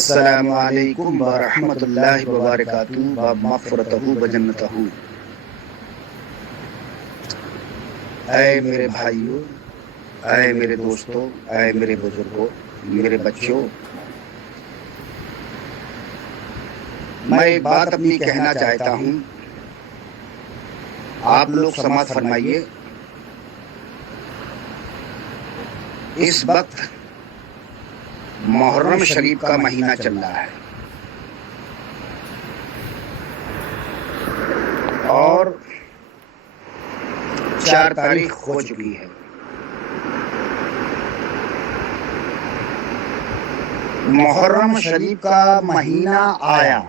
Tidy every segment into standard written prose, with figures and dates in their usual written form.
السلام علیکم ورحمۃ اللہ وبرکاتہ ومغفرتہ وجنتہ۔ اے میرے بھائیوں، اے میرے دوستوں، اے میرے بزرگوں، میرے بچوں، میں ایک بات اپنی کہنا چاہتا ہوں، آپ لوگ سماعت فرمائیے۔ اس وقت محرم شریف کا مہینہ چل رہا ہے اور 4 تاریخ ہو چکی ہے۔ محرم شریف کا مہینہ آیا،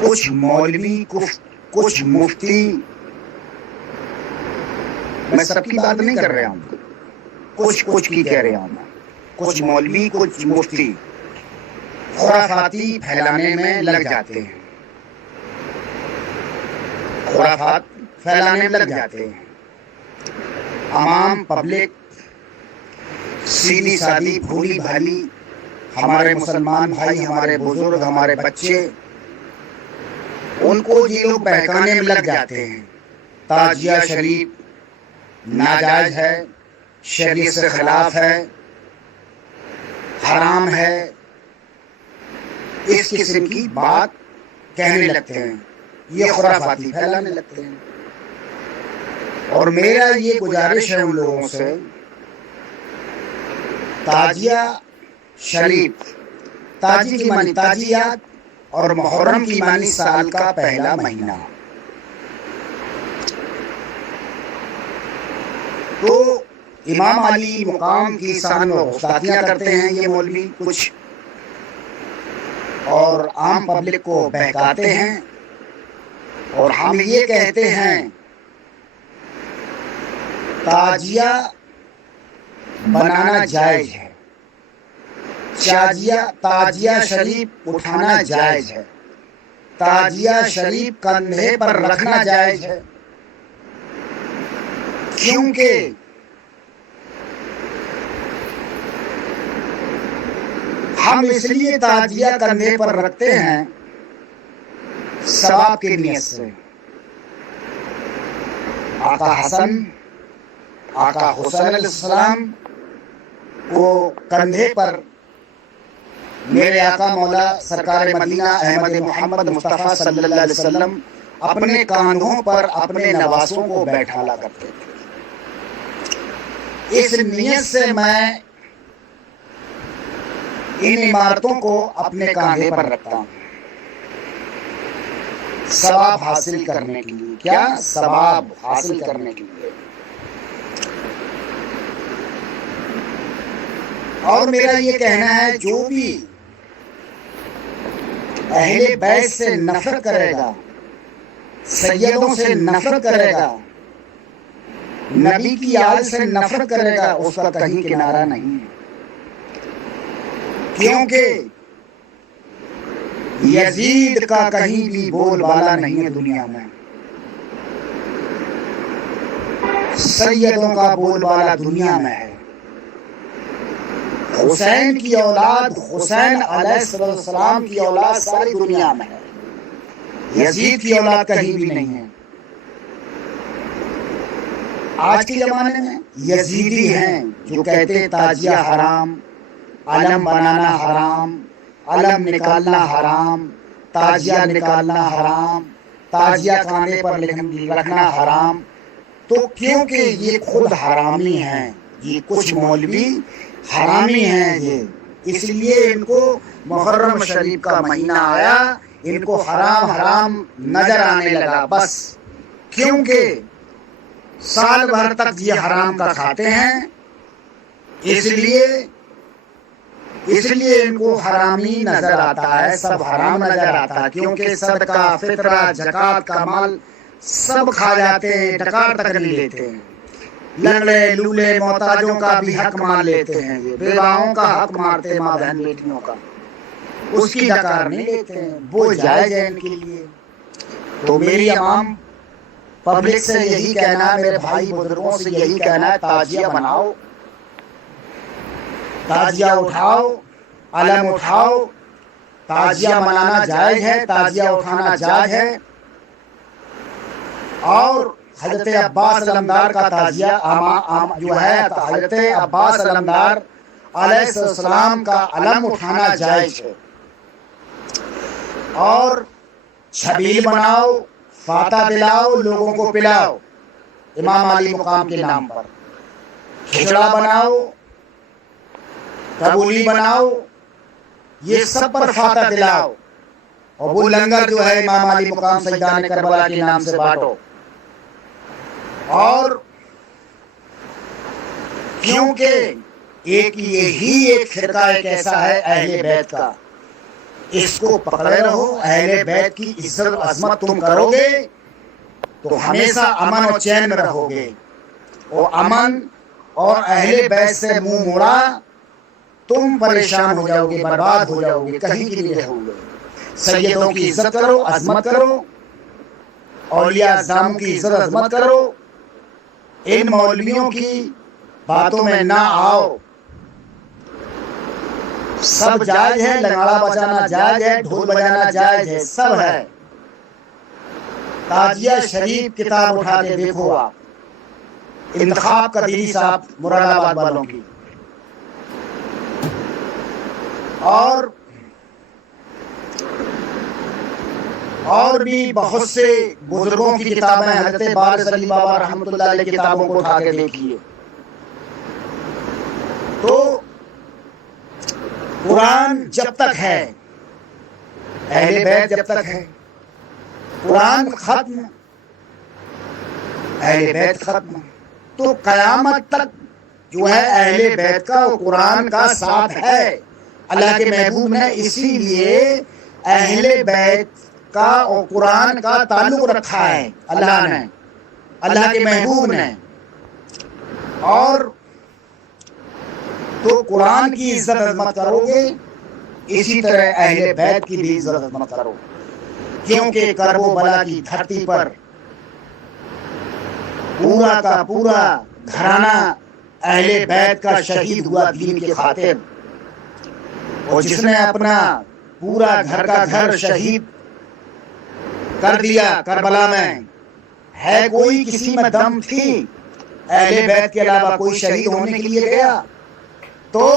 کچھ مولوی، کچھ مفتی، میں سب کی بات نہیں کر رہا ہوں، کچھ کی کہہ رہا ہوں، کچھ مولوی، کچھ مفتی خرافاتی پھیلانے میں لگ جاتے ہیں، خرافات پھیلانے میں لگ جاتے ہیں۔ عوام، پبلک، سیدھی سادی بھولی بھالی ہمارے مسلمان بھائی، ہمارے بزرگ، ہمارے بچے، ان کو یہ لوگ بہکانے میں لگ جاتے ہیں۔ تعزیہ شریف ناجائز ہے، شریعت سے خلاف ہے، حرام ہے، اس قسم کی بات کہنے لگتے ہیں، یہ خرافاتی پھیلانے لگتے ہیں۔ اور میرا یہ گزارش ہے ان لوگوں سے، تعزیہ شریف، تازی کی معنی تعزیات، اور محرم کی معنی سال کا پہلا مہینہ۔ تو امام علی مقام کی شان و گستاخیاں کرتے ہیں یہ مولوی کچھ، اور عام پبلک کو بہکاتے ہیں، اور ہم یہ کہتے ہیں تعزیہ بنانا جائز ہے، تعزیہ شریف اٹھانا جائز ہے، تعزیہ شریف کندھے پر رکھنا جائز ہے، کیونکہ ہم اس لیے تعزیہ کندھے پر رکھتے ہیں ثواب کی نیت سے۔ آقا حسن، آقا حسین علیہ السلام کو کندھے پر میرے آقا مولا سرکار مدینہ احمد محمد مصطفیٰ صلی اللہ علیہ وسلم اپنے کاندھوں پر اپنے نواسوں کو بیٹھالا کرتے تھے۔ اس نیت سے میں ان عمارتوں کو اپنے کاندھے پر رکھتا ہوں، ثواب حاصل کرنے کے لیے۔ کیا ثواب حاصل کرنے کے لیے؟ اور میرا یہ کہنا ہے، جو بھی اہل بیت سے نفرت کرے گا، سیدوں سے نفرت کرے گا، نبی کی آل سے نفرت کرے گا، اس کا کہیں کنارہ نہیں ہے، کیونکہ یزید کا کہیں بھی بول بالا نہیں ہے دنیا میں، سیدوں کا بول بالا دنیا میں ہے۔ حسین کی اولاد، حسین علیہ السلام کی اولاد ساری دنیا میں ہے، یزید کی اولاد کہیں بھی نہیں ہے۔ آج کے زمانے میں یزیدی ہیں جو کہتے تعزیہ حرام، علم بنانا حرام، علم نکالنا حرام، تعزیہ نکالنا حرام، تعزیہ کاندھے پر رکھنا حرام۔ تو کیونکہ یہ خود حرامی ہیں، یہ کچھ مولوی حرامی ہیں یہ، اس لیے ان کو محرم شریف کا مہینہ آیا، ان کو حرام حرام نظر آنے لگا، بس کیونکہ سال بھر تک یہ حرام کا کھاتے ہیں، اس لیے ان کو حرامی نظر آتا ہے، سب حرام نظر آتا ہے، کیونکہ صدقہ، فطرہ، زکوٰۃ کا مال سب کھا جاتے ہیں، ڈکار تک نہیں لیتے ہیں، لنگڑے لولے محتاجوں کا بھی حق مان لیتے ہیں، یہ بیواؤں کا حق مارتے، ماں بہن بیٹیوں کا، اس کی ڈکار نہیں لیتے ہیں، وہ جائز ہے ان کے لیے۔ تو میری عوام پبلک سے یہی کہنا ہے، میرے بھائی بزرگوں سے یہی کہنا ہے، تعزیہ بناؤ، تعزیہ اٹھاؤ، علم اٹھاؤ، تعزیہ منانا جائز ہے، تعزیہ اٹھانا جائز ہے۔ اور حضرت عباس علمدار کا تعزیہ جو ہے حضرت عباس علمدار علیہ السلام کا علم اٹھانا جائز ہے۔ اور چھبیل بناؤ، فاتح دلاؤ، لوگوں کو پلاؤ امام علی مقام کے نام پر، کھچڑا بناؤ، قبولی بناؤ، یہ سب پر فاتح دلاؤ، اور وہ لنگر جو ہے امام علی مقام سیدان کربلا کے نام سے بانٹو۔ اور کیونکہ یہی ایک فرقہ ایک ایسا ہے اہل بیت کا، اس کو پکڑے رہو۔ اہل بیت کی عزت و عظمت تم کرو گے تو ہمیشہ امن اور چین میں رہو گے، اور امن اور اہل بیت سے منہ موڑا تم پریشان ہو جاؤ گے، برباد ہو جاؤ گے، کہیں کی نہیں رہو گے۔ سیدوں کی عزت کرو، عظمت کرو، اولیاء اعظام کی عزت عظمت کرو، ان مولویوں کی باتوں میں نہ آؤ۔ سب جائز ہے، لنگڑا بجانا جائز ہے، ڈھول بجانا جائز ہے، سب ہے۔ تعزیہ شریف کتاب اٹھا کے دیکھو آپ، انتخاب قدیری صاحب مراد آباد والوں کی، اور بھی بہت سے بزرگوں کی کتابیں، حضرت بارس علی بابا رحمۃ اللہ علیہ کتابوں کو اٹھا کے دیکھیے تو قرآن جب تک ہے، اہل بیت جب تک ہے، قرآن ختم، اہل بیت ختم، تو قیامت تک جو ہے اہل بیت کا قرآن کا ساتھ ہے۔ اللہ کے محبوب نے اسی لیے اہل بیت کا اور قرآن کا تعلق رکھا ہے، اللہ کے محبوب نے۔ اور تو قرآن کی عزت عظمت کرو گے، اسی طرح اہل بیت کی بھی عزت عظمت کرو، کیونکہ کرب و بلا کی دھرتی پر پورا کا پورا گھرانہ اہل بیت کا شہید ہوا دین کی خاطر، اور جس نے اپنا پورا گھر کا گھر شہید کر دیا کربلا میں، ہے کوئی کسی میں دم تھی اہل بیت کے علاوہ کوئی شہید ہونے کے لیے گیا؟ تو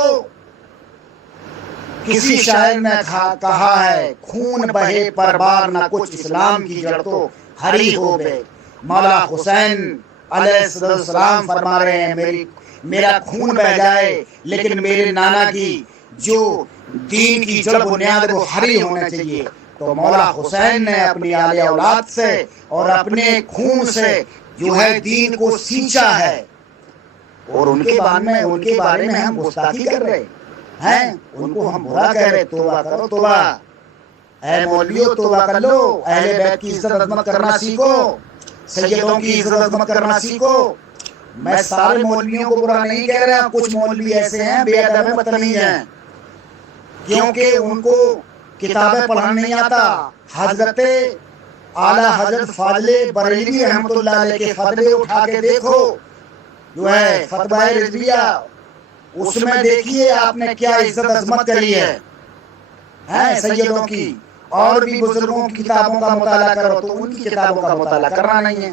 کسی شاعر نے کہا ہے، خون بہے پر بار نہ کچھ، اسلام کی جڑ تو ہری ہو گئے۔ مولا حسین علیہ السلام فرما رہے ہیں، میرا خون بہ جائے لیکن میرے نانا کی جو دین کی جڑ بنیاد وہ ہری ہونا چاہیے۔ تو مولا حسین نے اپنی آل اولاد سے اور اپنے خون سے جو ہے دین کو سینچا ہے، اور ان کے بارے میں ہم گستاخی کر رہے ہیں، ان کو ہم برا کہہ رہے۔ توبہ کرو توبہ، اے مولویو توبہ کر لو، اہل بیت کی عزت عظمت کرنا سیکھو، سیدوں کی عزت عظمت کرنا سیکھو۔ میں سارے مولویوں کو برا نہیں کہہ رہا، کچھ مولوی ایسے ہیں بے ادب ہیں، بدتمیز ہیں، کیونکہ ان کو کتابیں پڑھنا نہیں آتا۔ حضرت اعلیٰ حضرت فاضل بریلوی رحمۃ اللہ علیہ کے فتوے اٹھا کے دیکھو، جو ہے فتویٰ رضویہ، اس میں دیکھیے آپ نے کیا عزت عظمت کری ہے سیدوں کی۔ اور بھی بزرگوں کی کتابوں کا مطالعہ کرو، تو ان کی کتابوں کا مطالعہ کرنا نہیں ہے،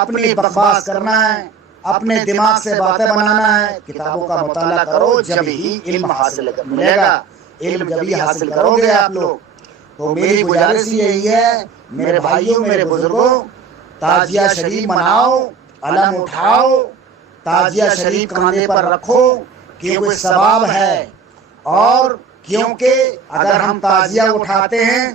اپنی بکواس کرنا ہے، اپنے دماغ سے باتیں بنانا ہے۔ کتابوں کا مطالعہ کرو، جب ہی علم حاصل ملے گا، علم جب ہی حاصل کرو گے آپ لوگ۔ تو میری گزارش یہی ہے میرے بھائیوں، میرے بزرگوں، تعزیہ شریف مناؤ، علم اٹھاؤ، تعزیہ شریف کاندھے پر رکھو، کیونکہ ثواب ہے۔ اور کیونکہ اگر ہم تعزیہ اٹھاتے ہیں،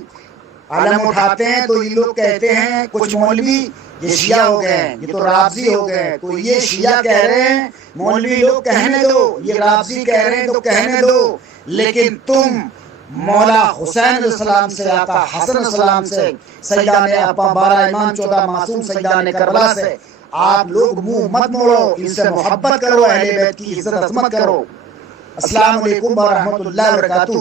علم اٹھاتے ہیں، تو یہ لوگ کہتے ہیں کچھ مولوی یہ شیعہ ہو گئے ہیں، یہ تو رافضی ہو گئے، تو یہ شیعہ کہہ رہے ہیں، مولوی لوگ کہنے دو، یہ رافضی کہہ رہے ہیں تو کہنے دو، لیکن تم مولا حسین علیہ السلام سے، آقا حسن علیہ السلام سے، سیدان اپا 12 امام 14 معصوم سیدان کربلا سے آپ لوگ منہ مت موڑو، ان سے محبت کرو، اہل بیت کی عزت عظمت کرو۔ السلام علیکم ورحمۃ اللہ وبرکاتہ۔